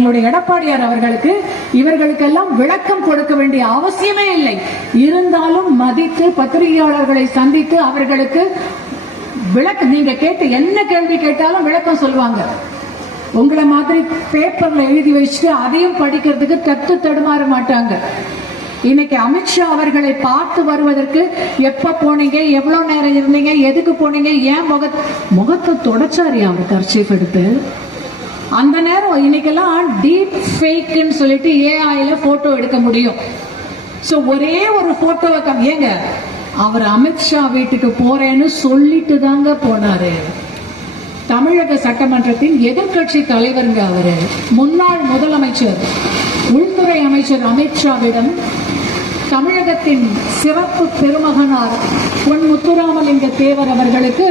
எங்களுடைய எடப்பாடியார் அவர்களுக்கு இவர்களுக்கெல்லாம் விளக்கம் கொடுக்க வேண்டிய அவசியமே இல்லை. இருந்தாலும் மதித்து பத்திரிகையாளர்களை சந்தித்து அவர்களுக்கு விளக்கு நீங்க கேட்டு என்ன கேள்வி கேட்டாலும் விளக்கம் சொல்லுவாங்க. உங்களை மாதிரி பேப்பர்ல எழுதி வச்சுட்டு அதையும் படிக்கிறதுக்கு தட்டு தடுமாற மாட்டாங்க. இன்னைக்கு அமித்ஷா அவர்களை பார்த்து வருவதற்கு எப்ப போனீங்க எவ்வளவு நேரம் இருந்தீங்க எதுக்கு போனீங்க ஏன் முக முகத்தை தொடச்சாரியா அவர் கர்ச்சீஃப் எடுத்து? அந்த நேரம் இன்னைக்கெல்லாம் டீப் ஃபேக்குன்னு சொல்லிட்டு ஏஐல போட்டோ எடுக்க முடியும். ஸோ ஒரே ஒரு போட்டோவை கம் ஏங்க அவர் அமித்ஷா வீட்டுக்கு போறேன்னு சொல்லிட்டு தாங்க போனாரு. தமிழக சட்டமன்றத்தின் எதிர்க்கட்சி தலைவருங்க அவரு. முன்னாள் முதலமைச்சர் உள்துறை அமைச்சர் அமித்ஷாவிடம் தமிழகத்தின் சிறப்பு பெருமகனார் பொன் முத்துராமலிங்க தேவர் அவர்களுக்கு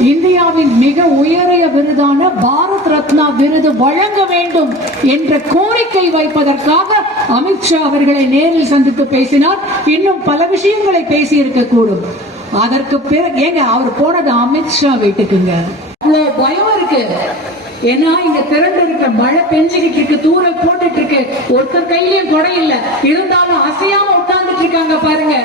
இந்தியாவின் மிக உயரிய விருதான பாரத் ரத்னா விருது வழங்க வேண்டும் என்ற கோரிக்கை வைப்பதற்காக அமித்ஷா அவர்களை நேரில் சந்தித்து பேசினார். இன்னும் பல விஷயங்களை பேசியிருக்க கூடும். அதற்கு பிறகு ஏங்க அவர் போனது அமித்ஷா வீட்டுக்குங்க. அவ்வளோ பயம் இருக்கு. ஏன்னா இங்க திரண்டு இருக்க மழை பெஞ்சுக்கிட்டு இருக்கு தூர போட்டுட்டு இருக்கு. ஒருத்தர் கையிலயும் குடை இல்ல இருந்தாலும் அசையாம உட்கார்ந்துட்டு இருக்காங்க பாருங்க.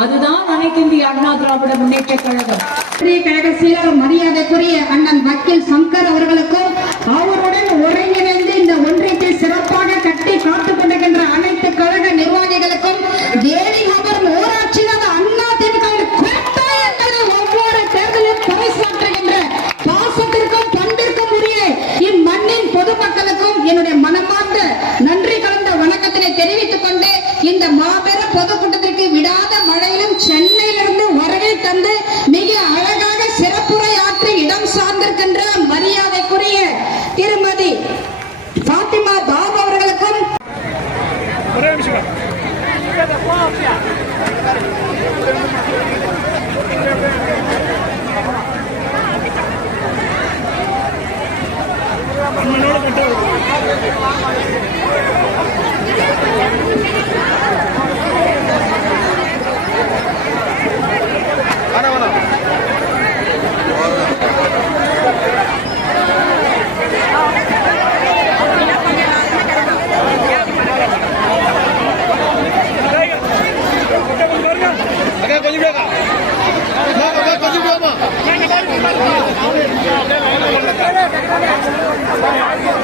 அதுதான் அனைத்து இந்திய அண்ணா திராவிட முன்னேற்ற கழகம். ஒன்றிய கழக மரியாதைக்குரிய அண்ணன் வக்கீல் சங்கர் அவர்களுக்கும் அவருடன் ஒருங்கிணைந்து இந்த ஒன்றியத்தை சிறப்பாக கட்டி காத்துக் கொண்டிருக்கின்ற அனைத்து கழக நிர்வாகிகளுக்கும் என்னுடைய மனமார்ந்த நன்றி கலந்த வணக்கத்தினை தெரிவித்துக் கொண்டு இந்த மாபெரும் பொதுக்கூட்டத்திற்கு விடாத மழையிலும் சென்னையிலிருந்து வருகை தந்து மிக அழகாக சிறப்புரை ஆற்றி இடம் சார்ந்திருக்கின்ற மரியாதைக்குரிய திருமதி பாத்திமா பாபு அவர்களுக்கும் Thank you. Thank you.